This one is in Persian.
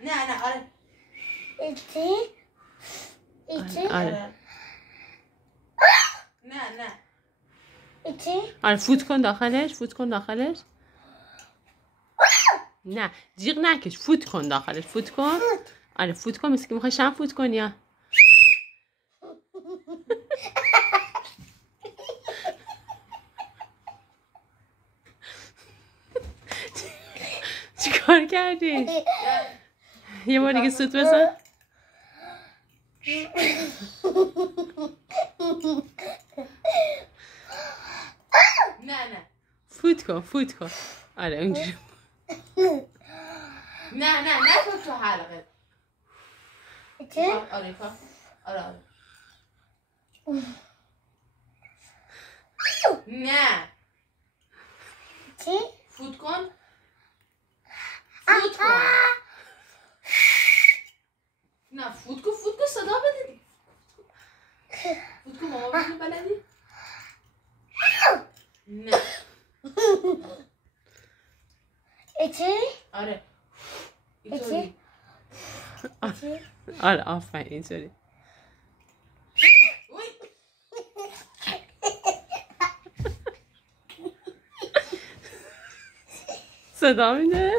نه آره. ایتی آره. نه ایتی آره فوت کن داخلش نه جیغ نکش، فوت کن داخلش، فوت کن. آره فوت کن، مثل که میخوای شم فوت کنی یا چیکار کردی؟ یه بار دیگه سوت بزن. نه فوت کن. آره اونجوری. نه تو حلقه. ایتی آره نه ایتی فوت کن. نه فوت کن صدا بده. فوت کن ماما ببینه بلدی. نه ایتی آره ایتی آره آفرین اینطوری. صدا میده.